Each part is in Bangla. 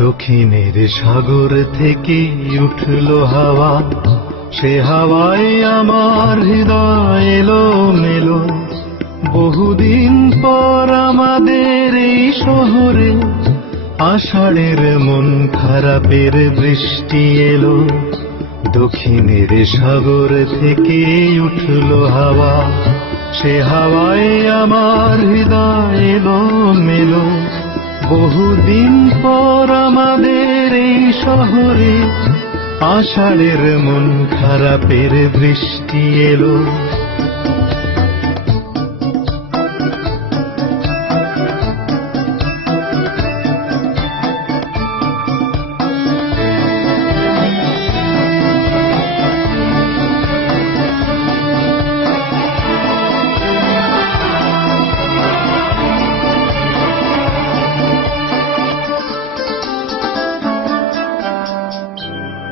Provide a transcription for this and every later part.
দক্ষিণের সাগর থেকে উঠল হাওয়া, সে হাওয়ায় আমার হৃদয় এলো মেলো। বহুদিন পর আমাদের এই শহরে আষাঢ়ের মন খারাপের বৃষ্টি এলো। দক্ষিণের সাগর থেকে উঠল হাওয়া, সে হাওয়ায় আমার হৃদয় এলো মেলো। বহুদিন পর আমাদের এই শহরে আষাঢ়ের মন খারাপের বৃষ্টি এলো।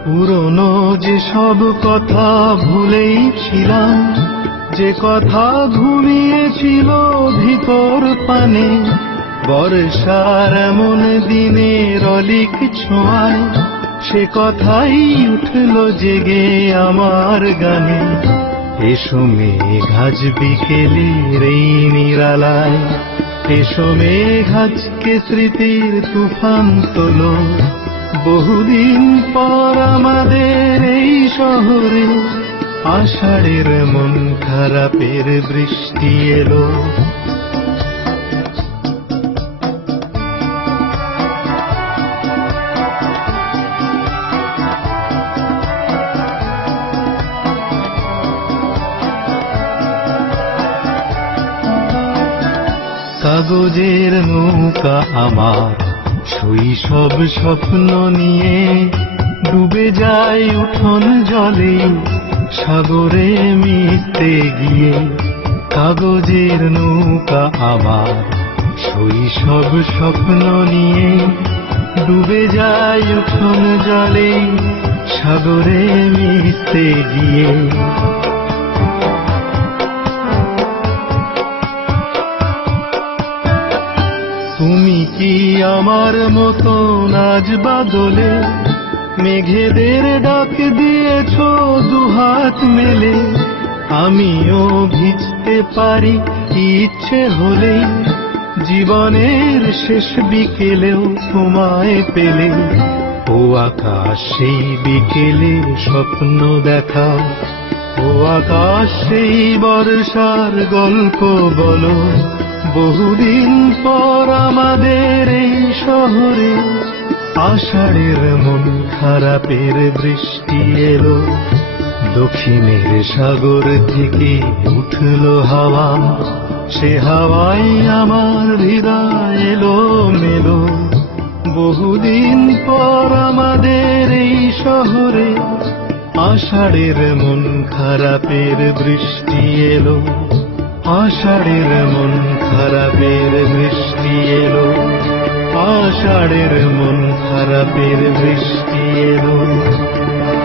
পুরনো যে সব কথা ভুলেই ছিলাম, যে কথা ঘুমিয়েছিল ভিতর পানে, বর্ষার এমন দিনের অলিক ছোঁয়ায় সে কথাই উঠল জেগে আমার গানে। এসো মেঘ আজ বিকেলের এই নিরালায়, এসো মেঘ আজকে স্মৃতির তুফান তোলো। বহুদিন পর আমাদের এই শহরে আষাঢ়ের মন খারাপের বৃষ্টি এলো। কাগজের নৌকা আমার শৈশব স্বপ্ন নিয়ে ডুবে যায় উঠোন জলে সাগরে মিশতে গিয়ে। কাগজের নৌকা আমার শৈশব স্বপ্ন নিয়ে ডুবে যায় উঠোন জলে সাগরে মিশতে গিয়ে। তুমি কি আমার মতো নাচ বাদলে মেঘেদের ডাক দিয়েছ দুহাত মেলে? আমিও ভিজতে পারি ইচ্ছে হলে, জীবনের শেষ বিকেলেও তোমায় পেলে। ও আকাশ সেই বিকেলে স্বপ্ন দেখাও, ও আকাশ সেই বর্ষার গল্প বলো। বহুদিন পর আমাদের এই শহরে আষাঢ়ের মন খারাপের বৃষ্টি এলো। দক্ষিণের সাগর থেকে উঠল হাওয়া, সে হাওয়ায় আমার হৃদয় এলো মেলো। বহুদিন পর আমাদের এই শহরে আষাঢ়ের মন খারাপের বৃষ্টি এলো। আষাঢ়ের মন খারাপের বৃষ্টি এলো, আষাঢ়ের মন খারাপের বৃষ্টি